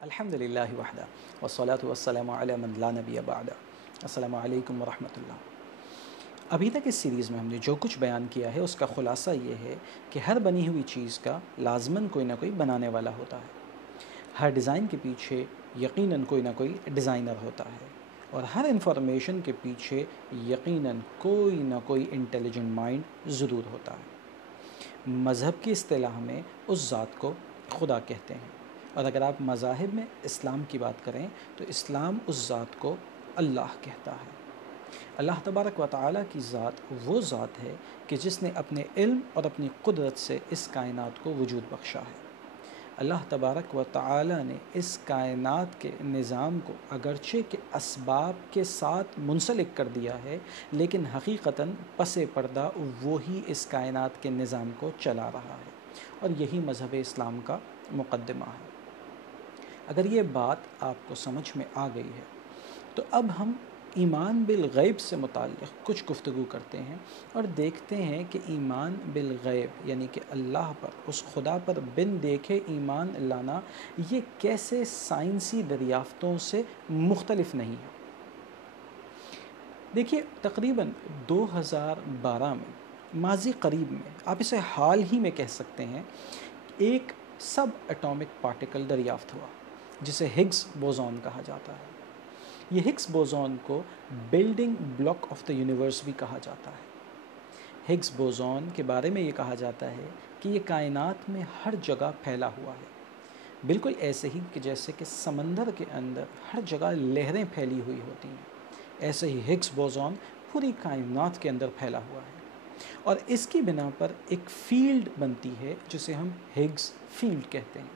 الحمدللہ وحدہ والصلاة والسلام علی من لا نبی بعدہ۔ السلام علیکم ورحمۃ اللہ۔ ابھی تک اس سیریز میں ہم نے جو کچھ بیان کیا ہے اس کا خلاصہ یہ ہے کہ ہر بنی ہوئی چیز کا لازماً کوئی نہ کوئی بنانے والا ہوتا ہے، ہر ڈیزائن کے پیچھے یقیناً کوئی نہ کوئی ڈیزائنر ہوتا ہے، اور ہر انفارمیشن کے پیچھے یقیناً کوئی نہ کوئی انٹیلیجنٹ مائنڈ ضرور ہوتا ہے۔ مذہب کی اصطلاح میں اس ذات کو خدا کہتے ہیں، اور اگر آپ مذاہب میں اسلام کی بات کریں تو اسلام اس ذات کو اللہ کہتا ہے۔ اللہ تبارک و تعالیٰ کی ذات وہ ذات ہے کہ جس نے اپنے علم اور اپنی قدرت سے اس کائنات کو وجود بخشا ہے۔ اللہ تبارک و تعالیٰ نے اس کائنات کے نظام کو اگرچہ کہ اسباب کے ساتھ منسلک کر دیا ہے، لیکن حقیقتاً پس پردہ وہی اس کائنات کے نظام کو چلا رہا ہے، اور یہی مذہب اسلام کا مقدمہ ہے۔ اگر یہ بات آپ کو سمجھ میں آ گئی ہے تو اب ہم ایمان بالغیب سے متعلق کچھ گفتگو کرتے ہیں اور دیکھتے ہیں کہ ایمان بالغیب یعنی کہ اللہ پر، اس خدا پر بن دیکھے ایمان لانا یہ کیسے سائنسی دریافتوں سے مختلف نہیں ہے۔ دیکھیے، تقریباً 2012 میں، ماضی قریب میں، آپ اسے حال ہی میں کہہ سکتے ہیں، ایک سب ایٹامک پارٹیکل دریافت ہوا جسے ہگز بوزون کہا جاتا ہے۔ یہ ہگز بوزون کو building block of the universe بھی کہا جاتا ہے۔ ہگز بوزون کے بارے میں یہ کہا جاتا ہے کہ یہ کائنات میں ہر جگہ پھیلا ہوا ہے، بالکل ایسے ہی کہ جیسے کہ سمندر کے اندر ہر جگہ لہریں پھیلی ہوئی ہوتی ہیں، ایسے ہی ہگز بوزون پوری کائنات کے اندر پھیلا ہوا ہے، اور اس کی بنا پر ایک فیلڈ بنتی ہے جسے ہم ہگز فیلڈ کہتے ہیں۔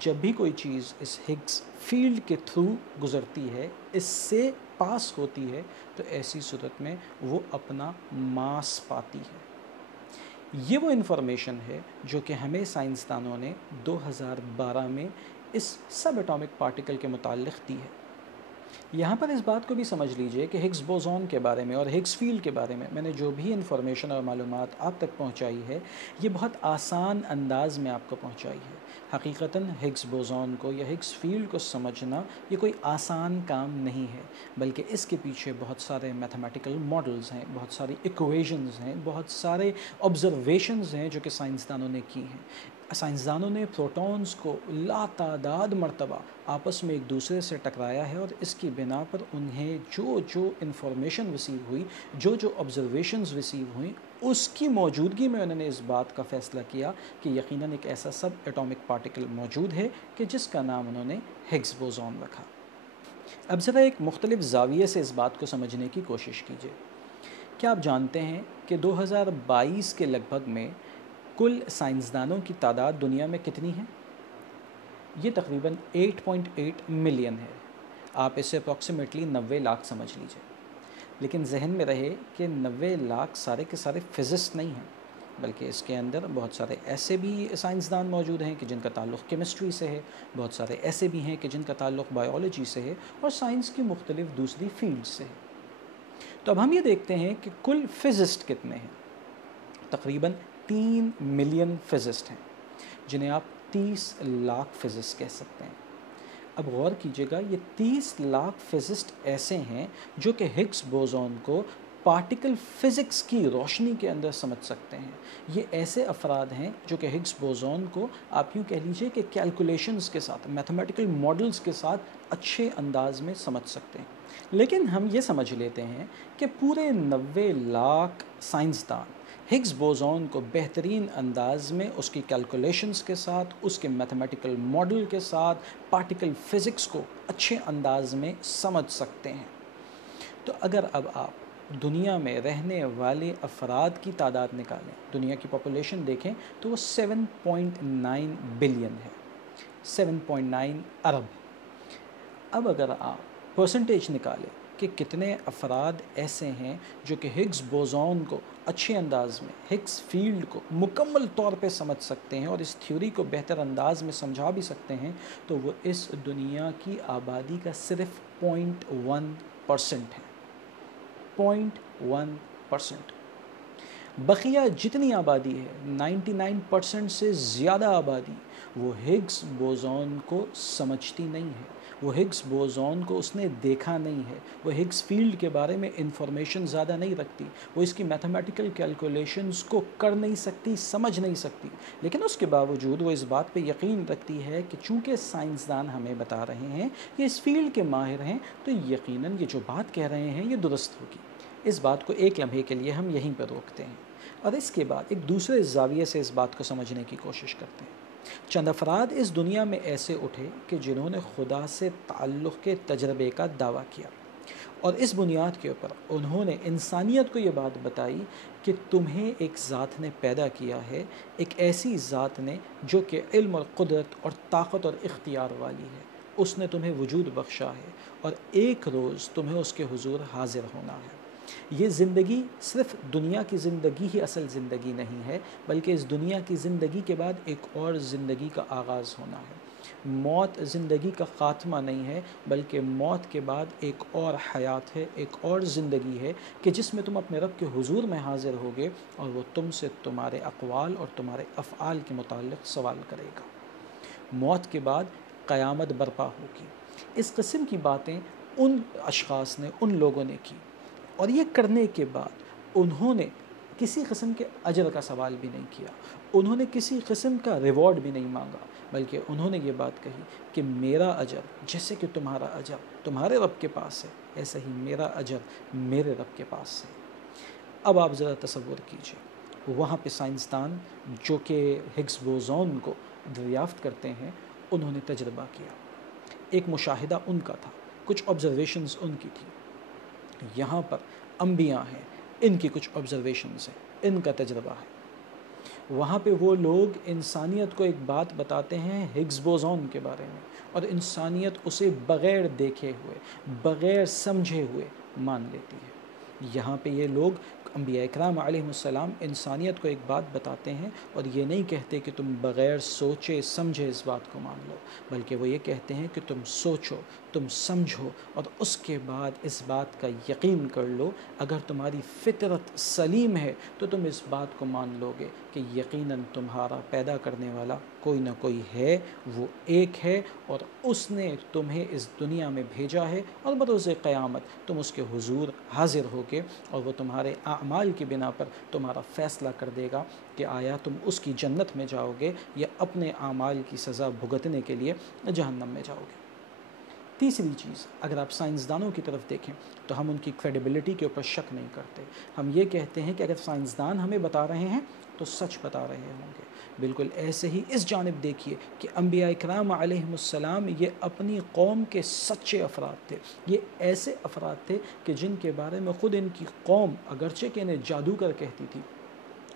جب بھی کوئی چیز اس ہگز فیلڈ کے تھرو گزرتی ہے، اس سے پاس ہوتی ہے، تو ایسی صورت میں وہ اپنا ماس پاتی ہے۔ یہ وہ انفارمیشن ہے جو کہ ہمیں سائنسدانوں نے 2012 میں اس سب ایٹامک پارٹیکل کے متعلق دی ہے۔ یہاں پر اس بات کو بھی سمجھ لیجئے کہ ہگز بوزون کے بارے میں اور ہگز فیلڈ کے بارے میں نے جو بھی انفارمیشن اور معلومات آپ تک پہنچائی ہے، یہ بہت آسان انداز میں آپ کو پہنچائی ہے۔ حقیقتاً ہگز بوزون کو یا ہگز فیلڈ کو سمجھنا یہ کوئی آسان کام نہیں ہے، بلکہ اس کے پیچھے بہت سارے میتھمیٹیکل ماڈلز ہیں، بہت ساری ایکویشنز ہیں، بہت سارے آبزرویشنز ہیں جو کہ سائنسدانوں نے کی ہیں۔ سائنسدانوں نے پروٹونز کو لاتعداد مرتبہ آپس میں ایک دوسرے سے ٹکرایا ہے، اور اس کی بنا پر انہیں جو انفارمیشن ریسیو ہوئی، جو آبزرویشنز ریسیو ہوئیں، اس کی موجودگی میں انہوں نے اس بات کا فیصلہ کیا کہ یقیناً ایک ایسا سب ایٹامک پارٹیکل موجود ہے کہ جس کا نام انہوں نے ہگز بوزون رکھا۔ اب ذرا ایک مختلف زاویے سے اس بات کو سمجھنے کی کوشش کیجیے۔ کیا آپ جانتے ہیں کہ 2022 کے لگ بھگ میں کل سائنسدانوں کی تعداد دنیا میں کتنی ہے؟ یہ تقریباً 8.8 ملین ہے۔ آپ اسے اپروکسیمیٹلی 90 لاکھ سمجھ لیجئے، لیکن ذہن میں رہے کہ 90 لاکھ سارے کے سارے فزسٹ نہیں ہیں، بلکہ اس کے اندر بہت سارے ایسے بھی سائنسدان موجود ہیں کہ جن کا تعلق کیمسٹری سے ہے، بہت سارے ایسے بھی ہیں کہ جن کا تعلق بائیولوجی سے ہے، اور سائنس کی مختلف دوسری فیلڈ سے ہے۔ تو اب ہم یہ دیکھتے ہیں کہ کل فزسٹ کتنے ہیں۔ تقریباً 3 ملین فزسٹ ہیں، جنہیں آپ 30 لاکھ فزسٹ کہہ سکتے ہیں۔ اب غور کیجئے گا، یہ 30 لاکھ فزسٹ ایسے ہیں جو کہ ہگز بوزون کو پارٹیکل فزکس کی روشنی کے اندر سمجھ سکتے ہیں۔ یہ ایسے افراد ہیں جو کہ ہگز بوزون کو آپ یوں کہہ لیجئے کہ کیلکولیشنز کے ساتھ، میتھمیٹیکل ماڈلز کے ساتھ اچھے انداز میں سمجھ سکتے ہیں۔ لیکن ہم یہ سمجھ لیتے ہیں کہ پورے 90 لاکھ سائنسدان ہگز بوزون کو بہترین انداز میں اس کی کیلکولیشنز کے ساتھ، اس کے میتھمیٹیکل ماڈل کے ساتھ، پارٹیکل فزکس کو اچھے انداز میں سمجھ سکتے ہیں۔ تو اگر اب آپ دنیا میں رہنے والے افراد کی تعداد نکالیں، دنیا کی پاپولیشن دیکھیں، تو وہ 7.9 بلین ہے، 7.9 ارب۔ اب اگر آپ پرسنٹیج نکالیں کہ کتنے افراد ایسے ہیں جو کہ ہگز بوزون کو اچھے انداز میں، ہگز فیلڈ کو مکمل طور پہ سمجھ سکتے ہیں اور اس تھیوری کو بہتر انداز میں سمجھا بھی سکتے ہیں، تو وہ اس دنیا کی آبادی کا صرف 0.1% ہے، 0.1%۔ بقیہ جتنی آبادی ہے 99% سے زیادہ آبادی وہ ہگز بوزون کو سمجھتی نہیں ہے، وہ ہگز بوزون کو اس نے دیکھا نہیں ہے، وہ ہگز فیلڈ کے بارے میں انفارمیشن زیادہ نہیں رکھتی، وہ اس کی میتھمیٹیکل کیلکولیشنز کو کر نہیں سکتی، سمجھ نہیں سکتی، لیکن اس کے باوجود وہ اس بات پہ یقین رکھتی ہے کہ چونکہ سائنسدان ہمیں بتا رہے ہیں، یہ اس فیلڈ کے ماہر ہیں، تو یقیناً یہ جو بات کہہ رہے ہیں یہ درست ہوگی۔ اس بات کو ایک لمحے کے لیے ہم یہیں پہ روکتے ہیں اور اس کے بعد ایک دوسرے زاویے سے اس بات کو سمجھنے کی کوشش کرتے ہیں۔ چند افراد اس دنیا میں ایسے اٹھے کہ جنہوں نے خدا سے تعلق کے تجربے کا دعویٰ کیا، اور اس بنیاد کے اوپر انہوں نے انسانیت کو یہ بات بتائی کہ تمہیں ایک ذات نے پیدا کیا ہے، ایک ایسی ذات نے جو کہ علم اور قدرت اور طاقت اور اختیار والی ہے، اس نے تمہیں وجود بخشا ہے اور ایک روز تمہیں اس کے حضور حاضر ہونا ہے۔ یہ زندگی صرف دنیا کی زندگی ہی اصل زندگی نہیں ہے، بلکہ اس دنیا کی زندگی کے بعد ایک اور زندگی کا آغاز ہونا ہے۔ موت زندگی کا خاتمہ نہیں ہے، بلکہ موت کے بعد ایک اور حیات ہے، ایک اور زندگی ہے کہ جس میں تم اپنے رب کے حضور میں حاضر ہوگے اور وہ تم سے تمہارے اقوال اور تمہارے افعال کے متعلق سوال کرے گا۔ موت کے بعد قیامت برپا ہوگی۔ اس قسم کی باتیں ان اشخاص نے، ان لوگوں نے کی، اور یہ کرنے کے بعد انہوں نے کسی قسم کے اجر کا سوال بھی نہیں کیا، انہوں نے کسی قسم کا ریوارڈ بھی نہیں مانگا، بلکہ انہوں نے یہ بات کہی کہ میرا اجر جیسے کہ تمہارا اجر تمہارے رب کے پاس ہے، ایسے ہی میرا اجر میرے رب کے پاس ہے۔ اب آپ ذرا تصور کیجئے، وہاں پہ سائنسدان جو کہ ہگز بوزون کو دریافت کرتے ہیں، انہوں نے تجربہ کیا، ایک مشاہدہ ان کا تھا، کچھ آبزرویشنز ان کی تھی۔ یہاں پر انبیاء ہیں، ان کی کچھ آبزرویشنز ہیں، ان کا تجربہ ہے۔ وہاں پہ وہ لوگ انسانیت کو ایک بات بتاتے ہیں ہگز بوزون کے بارے میں، اور انسانیت اسے بغیر دیکھے ہوئے، بغیر سمجھے ہوئے مان لیتی ہے۔ یہاں پہ یہ لوگ انبیاء اکرام علیہ السلام انسانیت کو ایک بات بتاتے ہیں اور یہ نہیں کہتے کہ تم بغیر سوچے سمجھے اس بات کو مان لو، بلکہ وہ یہ کہتے ہیں کہ تم سوچو، تم سمجھو اور اس کے بعد اس بات کا یقین کر لو۔ اگر تمہاری فطرت سلیم ہے تو تم اس بات کو مان لو گے کہ یقیناً تمہارا پیدا کرنے والا کوئی نہ کوئی ہے، وہ ایک ہے، اور اس نے تمہیں اس دنیا میں بھیجا ہے، اور بروز قیامت تم اس کے حضور حاضر ہوگے اور وہ تمہارے اعمال کی بنا پر تمہارا فیصلہ کر دے گا کہ آیا تم اس کی جنت میں جاؤ گے یا اپنے اعمال کی سزا بھگتنے کے لیے جہنم میں جاؤ گے۔ تیسری چیز، اگر آپ سائنسدانوں کی طرف دیکھیں تو ہم ان کی کریڈیبلٹی کے اوپر شک نہیں کرتے، ہم یہ کہتے ہیں کہ اگر سائنسدان ہمیں بتا رہے ہیں تو سچ بتا رہے ہوں گے۔ بالکل ایسے ہی اس جانب دیکھیے کہ انبیاء اکرام علیہ السلام یہ اپنی قوم کے سچے افراد تھے، یہ ایسے افراد تھے کہ جن کے بارے میں خود ان کی قوم اگرچہ کہ انہیں جادوگر کہتی تھی،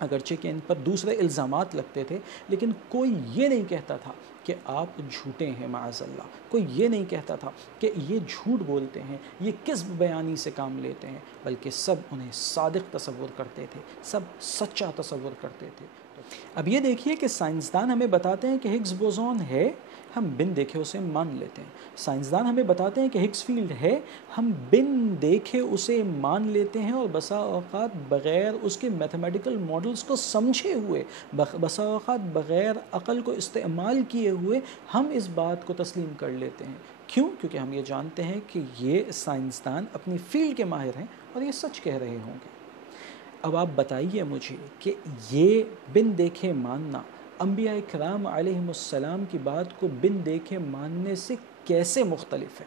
اگرچہ کہ ان پر دوسرے الزامات لگتے تھے، لیکن کوئی یہ نہیں کہتا تھا کہ آپ جھوٹے ہیں معاذ اللہ، کوئی یہ نہیں کہتا تھا کہ یہ جھوٹ بولتے ہیں، یہ کذب بیانی سے کام لیتے ہیں، بلکہ سب انہیں صادق تصور کرتے تھے، سب سچا تصور کرتے تھے۔ اب یہ دیکھیے کہ سائنسدان ہمیں بتاتے ہیں کہ ہگز بوزون ہے، ہم بن دیکھے اسے مان لیتے ہیں۔ سائنسدان ہمیں بتاتے ہیں کہ ہگز فیلڈ ہے، ہم بن دیکھے اسے مان لیتے ہیں، اور بسا اوقات بغیر اس کے میتھمیٹیکل ماڈلز کو سمجھے ہوئے، بسا اوقات بغیر عقل کو استعمال کیے ہوئے ہم اس بات کو تسلیم کر لیتے ہیں۔ کیوں؟ کیونکہ ہم یہ جانتے ہیں کہ یہ سائنسدان اپنی فیلڈ کے ماہر ہیں اور یہ سچ کہہ رہے ہوں گے۔ اب آپ بتائیے مجھے کہ یہ بن دیکھے ماننا انبیاء کرام علیہ السلام کی بات کو بن دیکھے ماننے سے کیسے مختلف ہے؟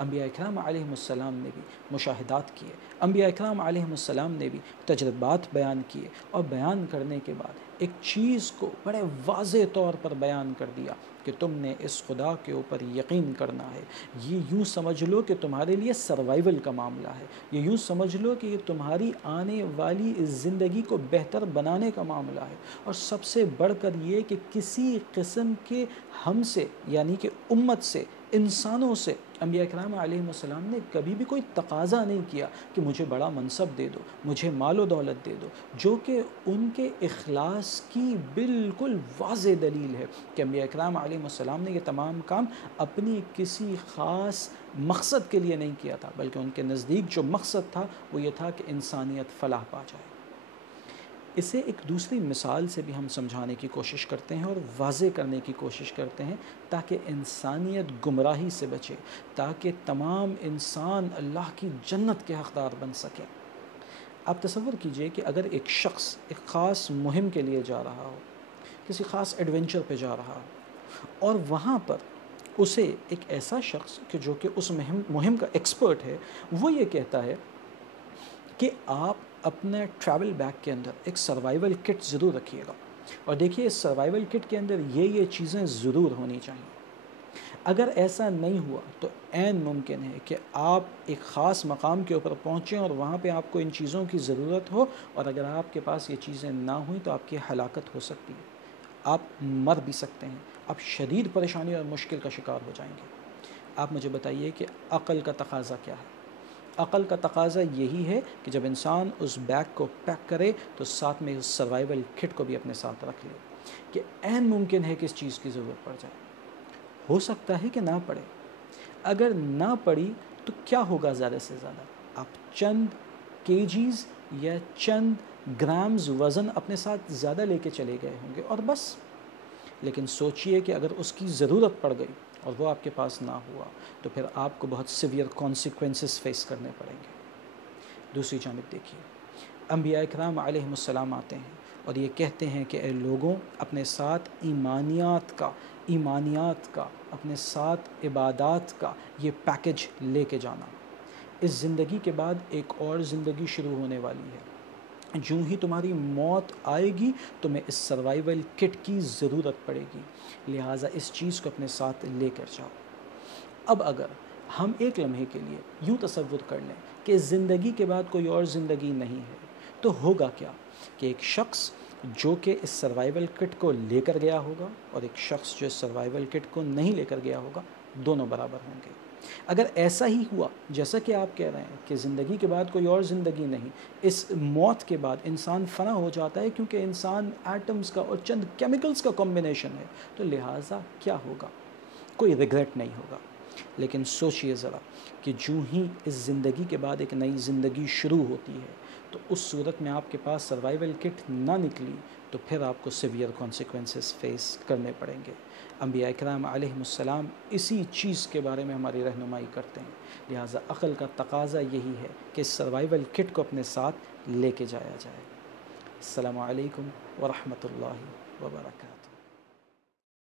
انبیاء کرام علیہ السلام نے بھی مشاہدات کیے، انبیاء کرام علیہ السلام نے بھی تجربات بیان کیے، اور بیان کرنے کے بعد ایک چیز کو بڑے واضح طور پر بیان کر دیا کہ تم نے اس خدا کے اوپر یقین کرنا ہے۔ یہ یوں سمجھ لو کہ تمہارے لیے سروائیول کا معاملہ ہے، یہ یوں سمجھ لو کہ یہ تمہاری آنے والی زندگی کو بہتر بنانے کا معاملہ ہے، اور سب سے بڑھ کر یہ کہ کسی قسم کے ہم سے، یعنی کہ امت سے، انسانوں سے انبیاء کرام علیہ السلام نے کبھی بھی کوئی تقاضا نہیں کیا کہ مجھے بڑا منصب دے دو، مجھے مال و دولت دے دو، جو کہ ان کے اخلاص کی بالکل واضح دلیل ہے کہ انبیاء کرام علیہ السلام نے یہ تمام کام اپنی کسی خاص مقصد کے لیے نہیں کیا تھا، بلکہ ان کے نزدیک جو مقصد تھا وہ یہ تھا کہ انسانیت فلاح پا جائے۔ اسے ایک دوسری مثال سے بھی ہم سمجھانے کی کوشش کرتے ہیں اور واضح کرنے کی کوشش کرتے ہیں تاکہ انسانیت گمراہی سے بچے، تاکہ تمام انسان اللہ کی جنت کے حقدار بن سکیں۔ آپ تصور کیجئے کہ اگر ایک شخص ایک خاص مہم کے لیے جا رہا ہو، کسی خاص ایڈونچر پہ جا رہا ہو، اور وہاں پر اسے ایک ایسا شخص کہ جو کہ اس مہم کا ایکسپرٹ ہے، وہ یہ کہتا ہے کہ آپ اپنے ٹریول بیگ کے اندر ایک سروائیول کٹ ضرور رکھیے گا، اور دیکھیے اس سروائیول کٹ کے اندر یہ چیزیں ضرور ہونی چاہیے۔ اگر ایسا نہیں ہوا تو عین ممکن ہے کہ آپ ایک خاص مقام کے اوپر پہنچیں اور وہاں پہ آپ کو ان چیزوں کی ضرورت ہو، اور اگر آپ کے پاس یہ چیزیں نہ ہوئیں تو آپ کی ہلاکت ہو سکتی ہے، آپ مر بھی سکتے ہیں، آپ شدید پریشانی اور مشکل کا شکار ہو جائیں گے۔ آپ مجھے بتائیے کہ عقل کا تقاضا کیا ہے؟ عقل کا تقاضا یہی ہے کہ جب انسان اس بیگ کو پیک کرے تو ساتھ میں اس سروائیول کٹ کو بھی اپنے ساتھ رکھ لے، کہ عین ممکن ہے کہ اس چیز کی ضرورت پڑ جائے، ہو سکتا ہے کہ نہ پڑے۔ اگر نہ پڑی تو کیا ہوگا؟ زیادہ سے زیادہ آپ چند کیجیز یا چند گرامز وزن اپنے ساتھ زیادہ لے کے چلے گئے ہوں گے اور بس۔ لیکن سوچئے کہ اگر اس کی ضرورت پڑ گئی اور وہ آپ کے پاس نہ ہوا تو پھر آپ کو بہت سیویئر کانسیکوینسز فیس کرنے پڑیں گے۔ دوسری جانب دیکھیے، انبیاء اکرام علیہم السلام آتے ہیں اور یہ کہتے ہیں کہ اے لوگوں، اپنے ساتھ ایمانیات کا اپنے ساتھ عبادات کا یہ پیکج لے کے جانا۔ اس زندگی کے بعد ایک اور زندگی شروع ہونے والی ہے، جو ہی تمہاری موت آئے گی تمہیں اس سروائیول کٹ کی ضرورت پڑے گی، لہٰذا اس چیز کو اپنے ساتھ لے کر جاؤ۔ اب اگر ہم ایک لمحے کے لیے یوں تصور کر لیں کہ زندگی کے بعد کوئی اور زندگی نہیں ہے، تو ہوگا کیا کہ ایک شخص جو کہ اس سروائیول کٹ کو لے کر گیا ہوگا اور ایک شخص جو اس سروائیول کٹ کو نہیں لے کر گیا ہوگا، دونوں برابر ہوں گے۔ اگر ایسا ہی ہوا جیسا کہ آپ کہہ رہے ہیں کہ زندگی کے بعد کوئی اور زندگی نہیں، اس موت کے بعد انسان فنا ہو جاتا ہے کیونکہ انسان ایٹمز کا اور چند کیمیکلز کا کمبینیشن ہے، تو لہٰذا کیا ہوگا؟ کوئی ریگریٹ نہیں ہوگا۔ لیکن سوچئے ذرا کہ جو ہی اس زندگی کے بعد ایک نئی زندگی شروع ہوتی ہے تو اس صورت میں آپ کے پاس سروائیول کٹ نہ نکلی تو پھر آپ کو سیویئر کانسیکوینسز فیس کرنے پڑیں گے۔ انبیاء اکرام علیہم السلام اسی چیز کے بارے میں ہماری رہنمائی کرتے ہیں، لہٰذا عقل کا تقاضا یہی ہے کہ اس سروائیول کٹ کو اپنے ساتھ لے کے جایا جائے۔ السلام علیکم ورحمۃ اللہ وبرکاتہ۔